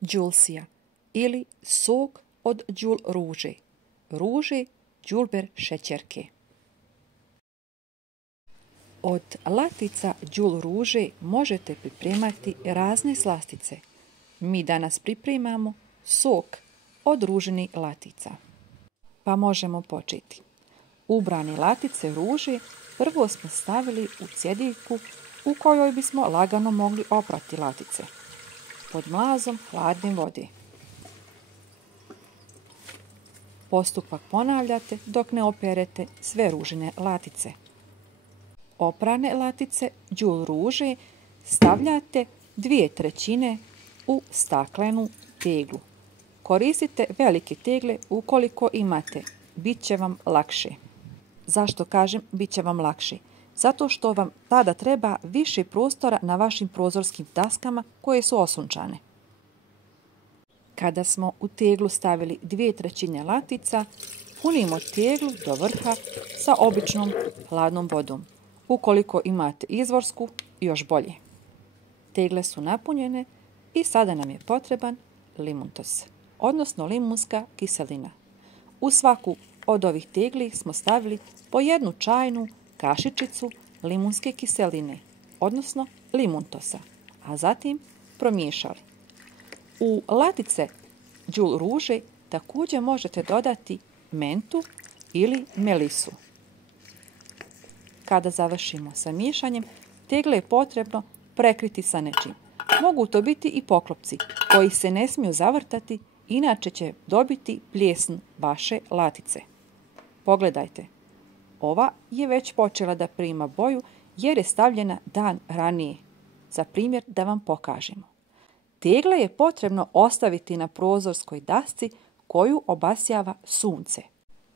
Đulsija ili sok od đul ruže, ruže đulber šećerke. Od latica đul ruže možete pripremati razne slastice. Mi danas pripremamo sok od ružinih latica. Pa možemo početi. Ubrane latice ruže prvo smo stavili u cjediljku u kojoj bismo lagano mogli oprati latice pod mlazom hladne vode. Postupak ponavljate dok ne operete sve ružine latice. Oprane latice đul ruže stavljate 2/3 u staklenu teglu. Koristite velike tegle ukoliko imate, bit će vam lakše. Zašto kažem bit će vam lakše? Zato što vam tada treba više prostora na vašim prozorskim daskama koje su osunčane. Kada smo u teglu stavili 2/3 latica, punimo teglu do vrha sa običnom hladnom vodom. Ukoliko imate izvorsku, još bolje. Tegle su napunjene i sada nam je potreban limuntos, odnosno limunska kiselina. U svaku od ovih tegli smo stavili po 1 čajnu kašičicu limunske kiseline, odnosno limuntosa, a zatim promiješali. U latice đul ruže također možete dodati mentu ili melisu. Kada završimo sa miješanjem, tegle je potrebno prekriti sa nečim. Mogu to biti i poklopci koji se ne smiju zavrtati, inače će dobiti plijesn vaše latice. Pogledajte, ova je već počela da prima boju jer je stavljena dan ranije. Za primjer da vam pokažemo. Tegle je potrebno ostaviti na prozorskoj dasci koju obasjava sunce.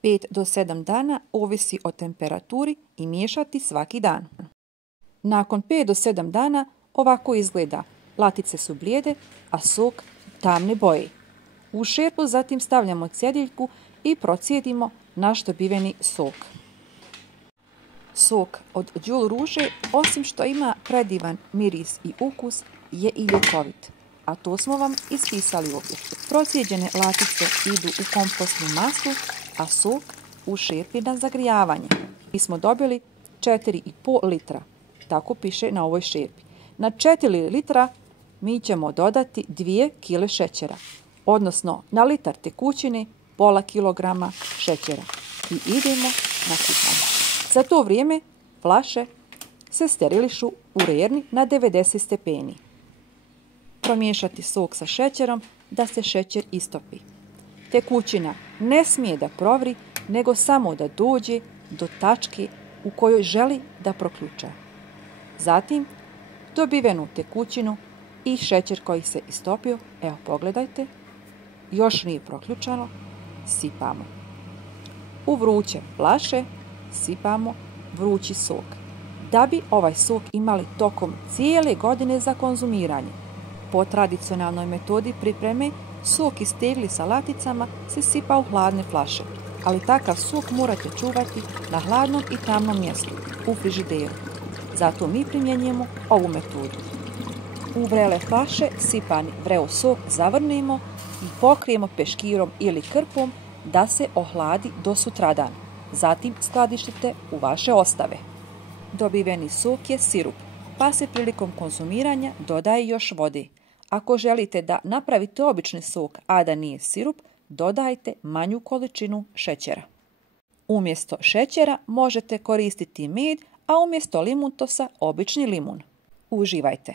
5 do 7 dana ovisi o temperaturi i miješati svaki dan. Nakon 5 do 7 dana ovako izgleda. Latice su blijede, a sok tamne boje. U šerpu zatim stavljamo cjediljku i procijedimo naš dobiveni sok. Sok od đul ruže, osim što ima predivan miris i ukus, je i ljekovit. A to smo vam ispisali ovdje. Procijeđene latice idu u kompostnu masu, a sok u šerpi na zagrijavanje. Mi smo dobili 4,5 litra. Tako piše na ovoj šerpi. Na 4 litra mi ćemo dodati 2 kg šećera, odnosno na litar tekućine pola kilograma šećera i idemo na kuhanje. Za to vrijeme flaše se sterilišu u rerni na 90 stepeni. Promiješati sok sa šećerom da se šećer istopi. Tekućina ne smije da provri, nego samo da dođe do tačke u kojoj želi da proključa. Zatim dobivenu tekućinu i šećer koji se istopio, evo pogledajte, još nije proključano, sipamo. U vruće flaše sipamo vrući sok, da bi ovaj sok imali tokom cijele godine za konzumiranje. Po tradicionalnoj metodi pripreme, sok iz tegli sa laticama se sipa u hladne flaše, ali takav sok morate čuvati na hladnom i tamnom mjestu, u frižideru. Zato mi primjenjujemo ovu metodu. U vrele flaše sipani vreo sok zavrnemo i pokrijemo peškirom ili krpom da se ohladi do sutradan. Zatim skladištite u vaše ostave. Dobiveni sok je sirup, pa se prilikom konzumiranja dodaje još vode. Ako želite da napravite obični sok, a da nije sirup, dodajte manju količinu šećera. Umjesto šećera možete koristiti med, a umjesto limuntosa obični limun. Uživajte!